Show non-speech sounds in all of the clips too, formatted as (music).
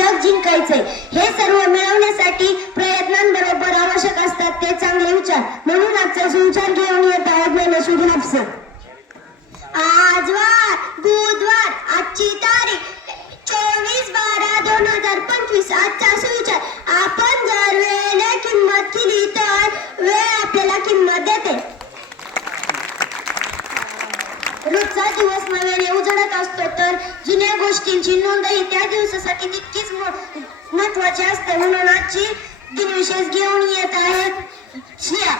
जग जिंकायचंय. हे सर्व मिळवण्यासाठी प्रयत्नांबरोबर आवश्यक असतात ते चांगले विचार. म्हणून आजचा सुविचार घेऊन येत आहेत ज्ञानेश्वरी हापसे आज वार बुधवार आजची तारीख चोवीस बारा दोन हजार पंचवीस आजचा सुविचार आपण जर वेळेला किंमत केली तर वेळ आपल्याला किंमत देते रोजचा दिवस नव्याने उजळत असतो तर जुन्या गोष्टींची नोंदही त्या दिवसासाठी तितकीच महत्वाची असते. म्हणून आजची दिनविशेष घेऊन येत आहेत श्रिया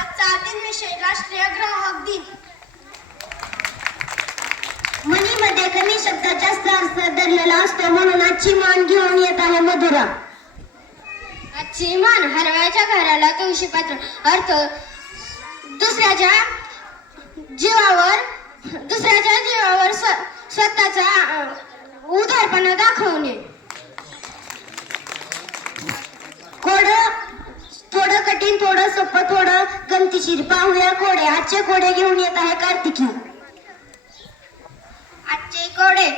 आजचा दिनविषय राष्ट्रीय ग्राहक दिन. मनीमध्ये कमी शब्दात जास्त अर्थ दडलेला असतो. म्हणून आजची मान घेऊन येत आहे मधुरा. आजची मान हरवायच्या घराला तुळशी पात्र. अर्थ दुसऱ्याच्या जीवावर दुसऱ्याच्या जीवावर स्वतःचा उदारपणा दाखवणे. कोडं थोडं कठीण थोडं सोपं थोडं गमतीशीर. पाहूया कोडे आजचे कोडे घेऊन येत आहे कार्तिकी. आजचे कोडे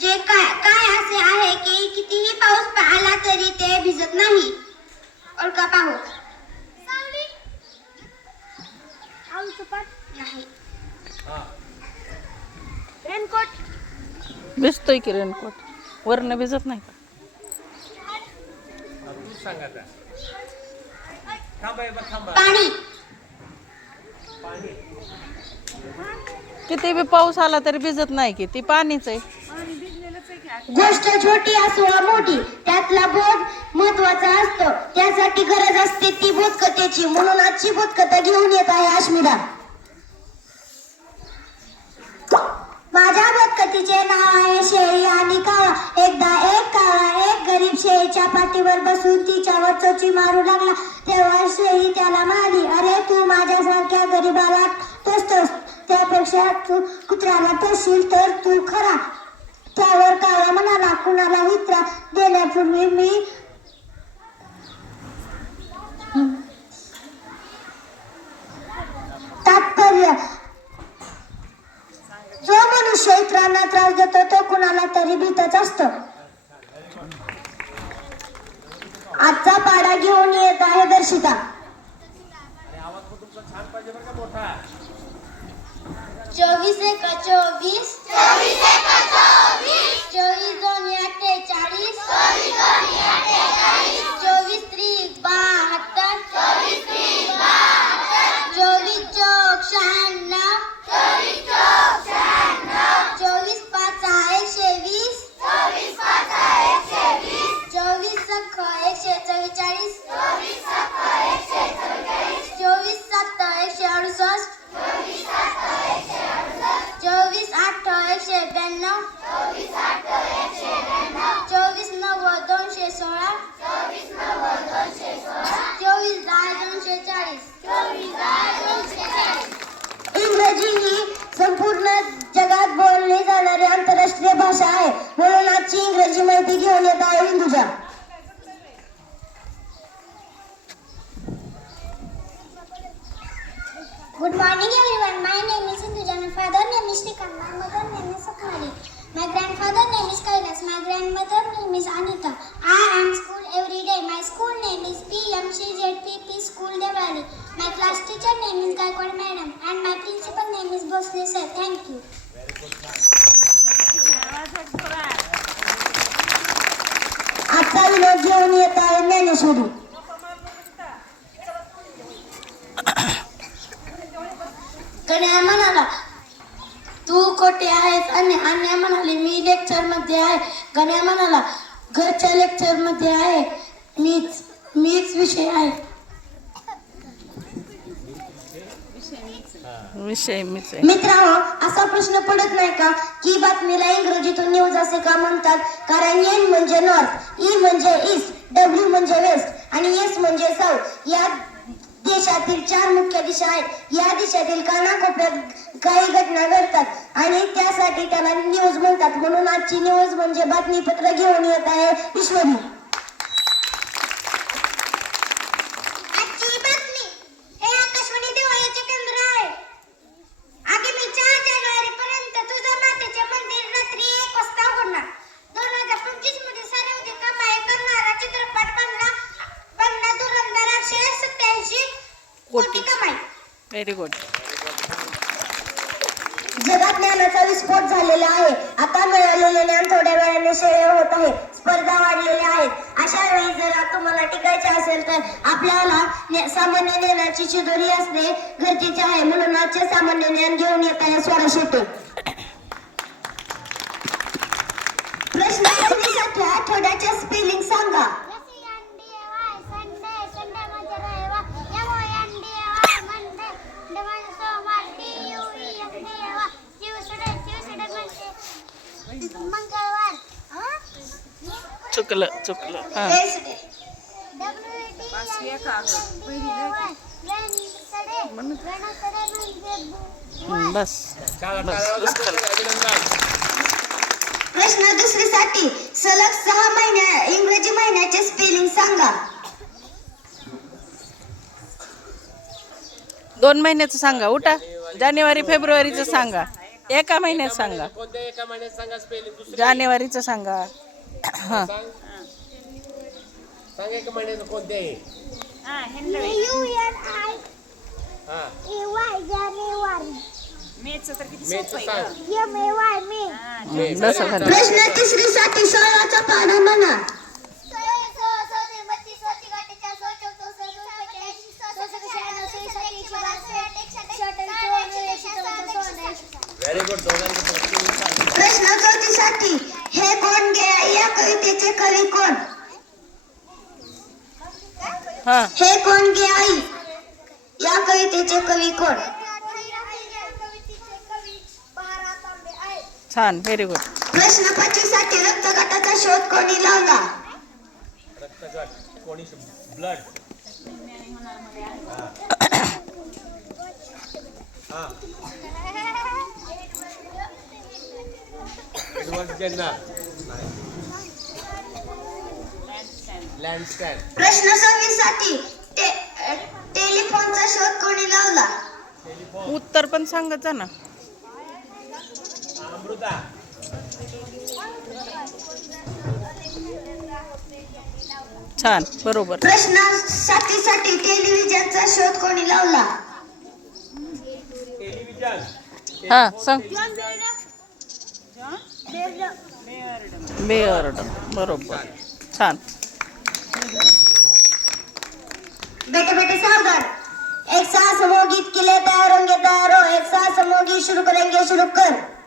जे काय काय असे आहे की कितीही पाऊस आला तरी ते भिजत नाही. ओळखा पाहू. नाही. रेनकोट. भिजतोय की रेनकोट? वरनं भिजत नाही का? किती बी पाऊस आला तरी भिजत नाही की ती पाणीच आहे. गोष्ट छोटी असो वा मोठी त्यातला बोध महत्त्वाचा असतो. त्यासाठी गरज असते ती बोधकथेची म्हणून आजची बोधकथा घेऊन येत आहे अश्मिता माझ्या बदकतीचे नाव आहे शेळी आणि काळा. एकदा एक काळा एक गरीब शेळीच्या पाठीवर बसून तिच्यावर चोची मारू लागला. तेव्हा शेळी त्याला मारली अरे तू माझ्यासारख्या गरीबाला तसतस त्यापेक्षा तू कुत्र्याला तसशील तर तू खरा. त्यावर काळा म्हणाला कुणाला त्रास देण्यापूर्वी मी कुणाला तरी भीतच असतो. आजचा पाडा घेऊन येत आहे दर्शिता. आणि आवाज पण तुमचा छान पाहिजे बरं का मोठा चोवीस एक चोवीस. भाषा आहे म्हणून आजची इंग्रजी माहिती घेऊन येत आहे Hinduja Good morning everyone. My name is Hinduja. My father name is Shrikant. My mother name is Sapnali. My grandfather name is Kailas. My grandmother name is Anita. I am school every day. My school name is PMCZPP School Devali. My class teacher name is Gaikwad Madam. And my principal name is Bosle Sir. Thank you. आजचा विनोद घेऊन येत आहे ज्ञानेश्वरी कन्या म्हणाला तू कोठे आहेस आणि अन्या म्हणाली मी लेक्चरमध्ये आहे. गण्या म्हणाला घरच्या लेक्चरमध्ये आहे मीच मीच विषय आहे. विषय मित्रांनो असा प्रश्न पडत नाही का? की बातमीला इंग्रजीतून न्यूज असे का म्हणतात? कारण एन म्हणजे नॉर्थ ई e म्हणजे ईस्ट डब्ल्यू म्हणजे वेस्ट आणि एस म्हणजे साऊथ या देशातील चार मुख्य दिशा आहेत. या देशातील कानाकोपऱ्यात काही घटना घडतात आणि त्यासाठी त्याला न्यूज म्हणतात. म्हणून आजची न्यूज म्हणजे बातमीपत्र घेऊन येत आहे ईश्वरी कोटी व्हेरी गुड जगात ज्ञानाचा विस्फोट झालेला आहे. आता मिळालेले ज्ञान थोड्या वेळाने श्रेय होत आहे. स्पर्धा वाढलेल्या आहेत अशा वेळी जर तुम्हाला टिकायचे असेल तर आपल्याला सामान्य ज्ञानाची चिदोरी असणे गरजेचे आहे. म्हणून आजचे सामान्य ज्ञान घेऊन येत आहे स्वरा शेट्टी प्रश्नसाठी आठवड्याचे स्पेलिंग सांगा. चुकलं चुकलं. हां. हं, बस. अभिनंदन प्रश्न दुसरीसाठी. सलग सहा महिन्या इंग्रजी महिन्याचे स्पेलिंग सांगा. दोन महिन्याचं सांगा उठा. जानेवारी फेब्रुवारीचं सांगा. एका महिन्यात सांगा. कोणत्या एका महिन्यात सांगा स्पेलिंग दुसरी. जानेवारीचं सांगा. हां सांग. सांग एका महिन्याचं आहे. हा मेच. प्रश्न तिसरीसाठी सोळाचा पाढा म्हणा व्हेरी गुड दोघांचे प्रश्न प्रश्न चौथीसाठी हे कोण गे या कवितेचे कवी कोण? हां. हे कोण गे आई? या कवितेचे कवी कोण? छान व्हेरी गुड प्रश्न पाचवीसाठी रक्तगटाचा शोध कोणी लावला? रक्तगट कोणी ब्लड. (coughs) हा. एडवर्ड जेन्नर लँड स्कॅन प्रश्न सव्वीसाठी टे, टेलिफोनचा शोध कोणी लावला? उत्तर पण सांगत जा ना. अमृता. छान बरोबर. प्रश्न साठीसाठी टेलिव्हिजनचा शोध कोणी लावला? टेलिव्हिजन हां सांग. बेअर्ड बरोबर. छान. बेटे बेटे सावधान. एक सास मोगी किले तैयार होंगे तैयार हो. एक सास मोगी शुरू करेंगे शुरू कर.